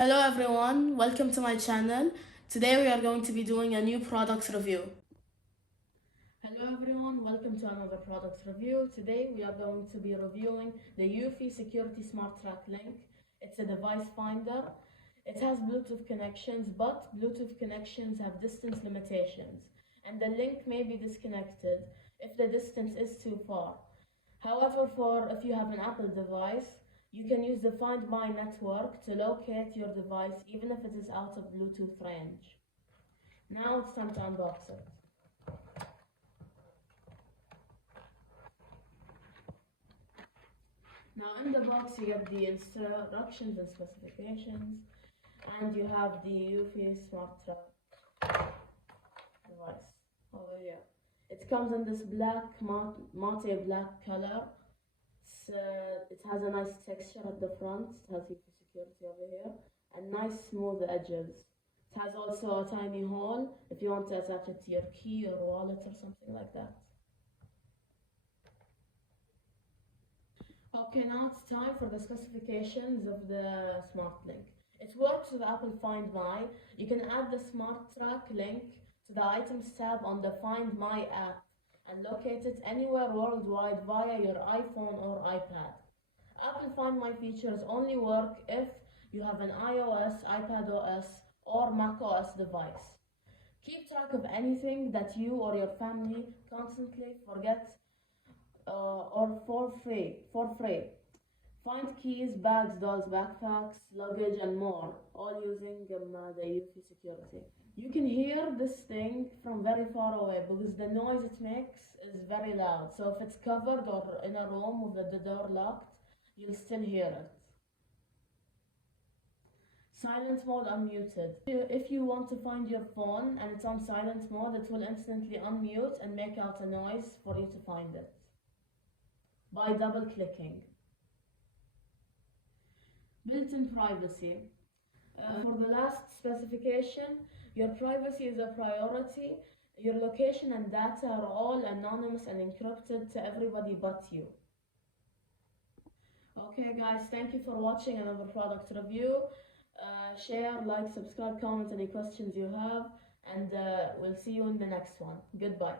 Hello everyone, welcome to my channel. Today we are going to be doing a new product review. Hello everyone, welcome to another product review. Today we are going to be reviewing the eufy security SmartTrack Link. It's a device finder. It has Bluetooth connections, but Bluetooth connections have distance limitations, and the link may be disconnected if the distance is too far. However, if you have an Apple device, you can use the Find My network to locate your device even if it is out of Bluetooth range. Now it's time to unbox it. Now in the box you get the instructions and specifications, and you have the eufy SmartTrack device over here. It comes in this black, matte black color. It has a nice texture at the front. It has eufysecurity over here and nice smooth edges. It has also a tiny hole if you want to attach it to your key or wallet or something like that. Okay, now it's time for the specifications of the SmartLink. It works with Apple Find My. You can add the SmartTrack Link to the Items tab on the Find My app and locate it anywhere worldwide via your iPhone or iPad. Apple Find My features only work if you have an iOS, iPadOS, or macOS device. Keep track of anything that you or your family constantly forget or for free. Find keys, bags, dolls, backpacks, luggage, and more, all using the eufy security. You can hear this thing from very far away because the noise it makes is very loud. So if it's covered or in a room with the door locked, you'll still hear it. Silent mode unmuted. If you want to find your phone and it's on silent mode, it will instantly unmute and make out a noise for you to find it by double clicking. Built-in privacy. For the last specification, your privacy is a priority. Your location and data are all anonymous and encrypted to everybody but you. Okay guys, thank you for watching another product review. Share, like, subscribe, comment any questions you have, and we'll see you in the next one. Goodbye.